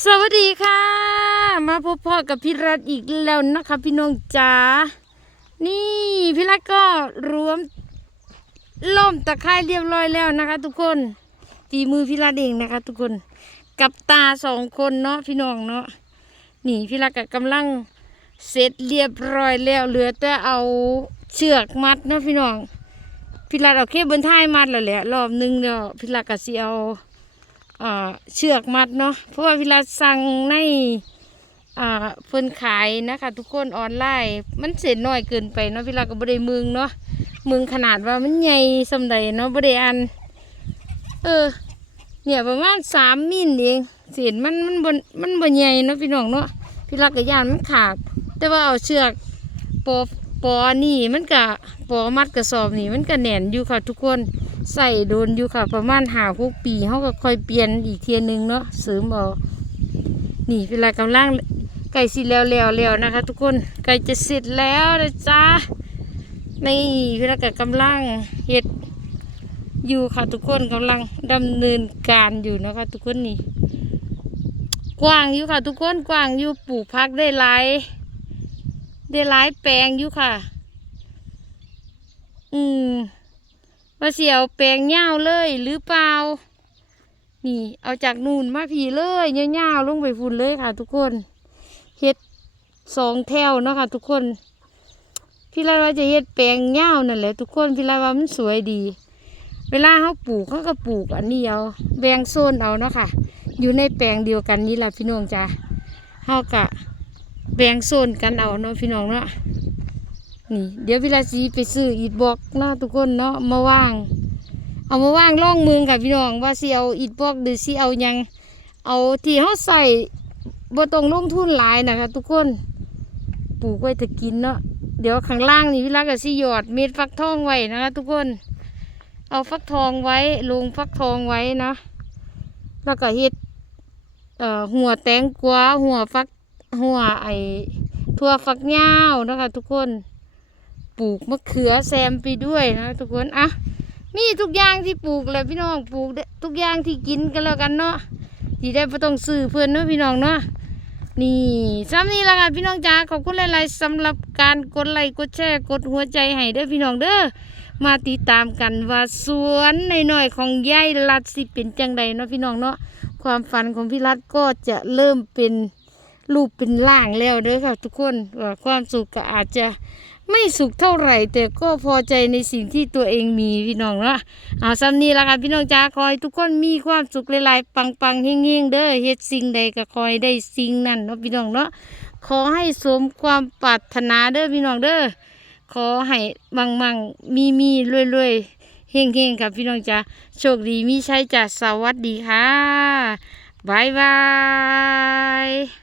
สวัสดีค่ะ มาพบพ่อกับพี่รัฐอีกแล้วนะคะพี่น้องจ๋า นี่พี่รัฐก็รวมล่มตะไคร้เรียบร้อยแล้วนะคะ ทุกคนฝีมือพี่รัฐเองนะคะ ทุกคน กับตาสองคนเนาะพี่น้องเนาะ นี่พี่รัฐก็กำลังเสร็จเรียบร้อยแล้วเหลือแต่เอาเชือกมัดเนาะพี่น้อง พี่รัฐเอาเคเบิลท้ายมัดแล้วแหละรอบนึงเนาะพี่รัฐก็สิเอา เชือกมัดเนาะเพราะว่าเวลาสั่งในเพิ่นขายนะคะ ทุกคนออนไลน์มันเสร็จน้อยเกินไปเนาะเวลาก็บ่ได้มึงเนาะมึงขนาดว่ามันใหญ่สำใดเนาะบ่ได้อัน เออ เนี่ยประมาณสามมิลเองเศษมันมันบนมันบ่ใหญ่เนาะพี่น้องเนาะพี่รักกับยานมันขาด แต่ว่าเอาเชือกปอปอนี่มันกะปอมัดกระสอบนี่มันก็แน่นอยู่ค่ะทุกคน ใส่โดนอยู่ค่ะ ประมาณหาหกปีเขาก็ค่อยเปลี่ยนอีกเทียหนึงเนาะเสริมเอานี่เวลากำลังไก่สิแล้วแล้วแล้วนะคะ ทุกคนไก่จะเสร็จแล้วนะจ้านี่เวลากับกำลังเฮ็ดอยู่ค่ะทุกคนกำลังดำเนินการอยู่นะคะทุกคนนี่กว้างอยู่ค่ะ ทุกคนกว้างอยู่ปลูกพักได้หลายได้หลายแปลงอยู่ค่ะ อืม ว่าเสียวแปลงเงาวเลยหรือเปล่า นี่ เอาจากนู่นมาผีเลยเงาวๆลงไปฝุ่นเลยค่ะ ทุกคนเฮ็ดสองแถวเนาะค่ะ ทุกคน พี่ไรว่าจะเฮ็ดแปลงเงาวนั่นแหละทุกคนพี่ไรว่ามันสวยดี เวลาเขาปลูกเขาก็ปลูกอันนี้เอาแบ่งโซนเอาเนาะค่ะ อยู่ในแปลงเดียวกันนี่แหละพี่น้องจ้าเขากะแบ่งโซนกันเอาเนาะพี่น้องเนาะ นี่ เดี๋ยวพี่ราศีไปซื้ออิฐบล็อกเนาะทุกคนเนาะมาว่าง เอามาว่างล่องเมืองค่ะพี่น้องว่าสิเอาอิฐบล็อกหรือสิเอายังเอาที่เขาใส่บ่ต้องลงทุนหลายนะคะทุกคนปลูกไว้จะกินเนาะเดี๋ยวข้างล่างนี่พี่รักก็สิหยอดเม็ดฟักทองไว้นะคะทุกคน เอาฟักทองไว้ลงฟักทองไว้นะแล้วก็เฮ็ดเอ่อหัวแตงกวาหัวฟักหัวไอทั่วฟักยาวนะคะทุกคน ปลูกมะเขือแซมไปด้วยนะทุกคนอะมีทุกอย่างที่ปลูกแหล้วพี่น้องปลูกทุกอย่างที่กินกันแล้วกันเนาะที่ได้ไม่ต้องซื้อเพื่อนเนาะพี่น้องเนาะนี่ซ้ำนี้ละค่ะพี่น้องจ้าขอบคุณหลายๆสำหรับการกดไลค์กดแชร์กดหัวใจให้เด้อพี่น้องเด้อมาติดตามกันว่าสวนในหน่อยของยายรัดสิเป็นจังใดเนาะพี่น้องเนาะความฝันของพี่รัดก็จะเริ่มเป็นรูปเป็นร่างแล้วเด้อค่ะทุกคนความสุขก็อาจจะ ไม่สุขเท่าไหร่ แต่ก็พอใจในสิ่งที่ตัวเองมีพี่น้องเนาะเอาซ้ำนี้ละค่ะพี่น้องจ้าคอยทุกคนมีความสุขหลายๆปังๆเฮงๆเด้อเฮ็ดสิ่งใดก็คอยได้สิ่งนั้นเนาะพี่น้องเนาะขอให้สมความปรารถนาเด้อพี่น้องเด้อขอให้มังมังมีมีรวยรวยเฮงเฮงครับพี่น้องจ้าโชคดีมีใชัยจ้าสวัสดีค่ะบายบาย